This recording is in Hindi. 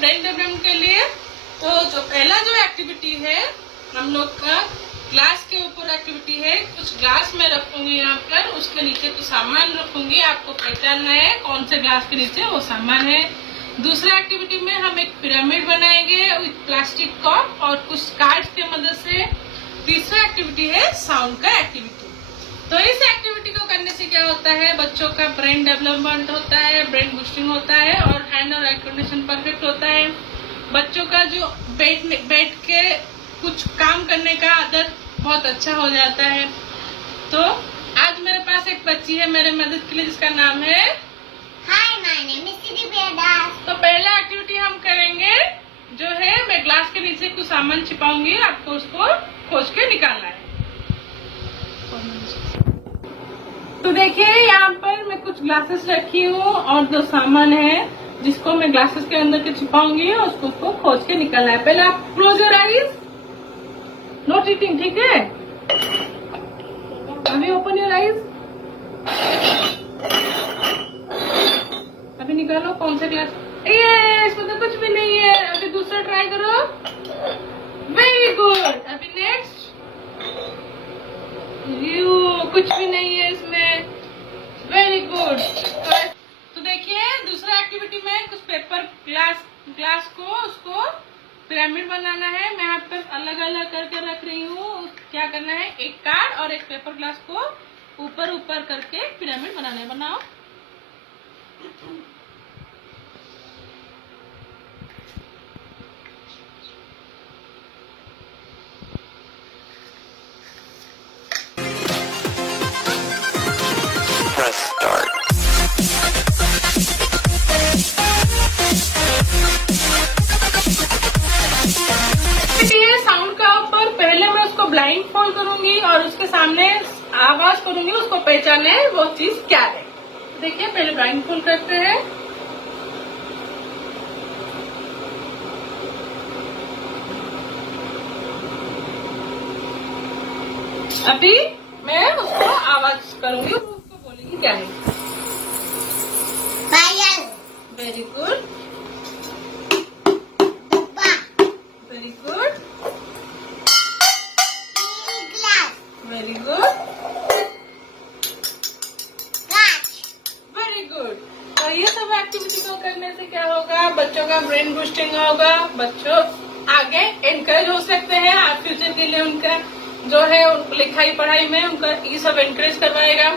ब्रेन डेवलपमेंट के लिए। तो जो पहला जो एक्टिविटी है हम लोग का ग्लास के ऊपर एक्टिविटी है। कुछ ग्लास में रखूंगी यहाँ पर, उसके नीचे कुछ सामान रखूंगी, आपको पहचानना है कौन से ग्लास के नीचे वो सामान है। दूसरा एक्टिविटी में हम एक पिरामिड बनाएंगे विथ प्लास्टिक कप और कुछ कार्ड्स की मदद से। तीसरा एक्टिविटी है साउंड का एक्टिविटी। तो इस एक्टिविटी को करने से क्या होता है, बच्चों का ब्रेन डेवलपमेंट होता है, ब्रेन बूस्टिंग होता है और हैंड और आई कोऑर्डिनेशन परफेक्ट होता है। बच्चों का जो बैठ के कुछ काम करने का आदत बहुत अच्छा हो जाता है। तो आज मेरे पास एक बच्ची है मेरे मदद के लिए जिसका नाम है हाय, माय नेम इज सिद्धि बेदास। तो पहला एक्टिविटी हम करेंगे जो है मैं ग्लास के नीचे कुछ सामान छिपाऊंगी, आपको उसको खोज के निकालना है। तो देखिए यहाँ पर मैं कुछ ग्लासेस रखी हूँ और जो सामान है जिसको मैं ग्लासेस के अंदर के छिपाऊंगी और उसको खोज के निकालना है। पहले आप close your eyes, no cheating, ठीक है। अभी ओपन योर आईज, अभी निकालो कौन सा ग्लास। ये इसमें तो कुछ भी नहीं है। अभी दूसरा ट्राई करो, वेरी गुड। अभी नेक्स्ट, कुछ भी नहीं है इसमें, वेरी गुड। तो देखिए दूसरा एक्टिविटी में कुछ पेपर ग्लास को उसको पिरामिड बनाना है। मैं यहाँ पर अलग अलग करके रख रही हूँ। क्या करना है, एक कार्ड और एक पेपर ग्लास को ऊपर ऊपर करके पिरामिड बनाना है। बनाओ। Press start. साउंड का ऊपर पहले मैं उसको ब्लाइंड फोल्ड करूंगी और उसके सामने आवाज करूंगी, उसको पहचाने वो चीज क्या है। देखिए पहले ब्लाइंड फोल्ड करते हैं। अभी मैं उसको आवाज करूंगी, उसको बोलेंगी क्या है। पायल, वेरी गुड, डिब्बा, very good, glass, very good, कांच। Very good. तो ये सब एक्टिविटी को करने से क्या होगा, बच्चों का ब्रेन बूस्टिंग होगा, बच्चों आगे एनकरेज हो सकते हैं। आप फ्यूचर के लिए उनका जो है लिखाई पढ़ाई में उनका ये सब एनकरेज करवाएगा।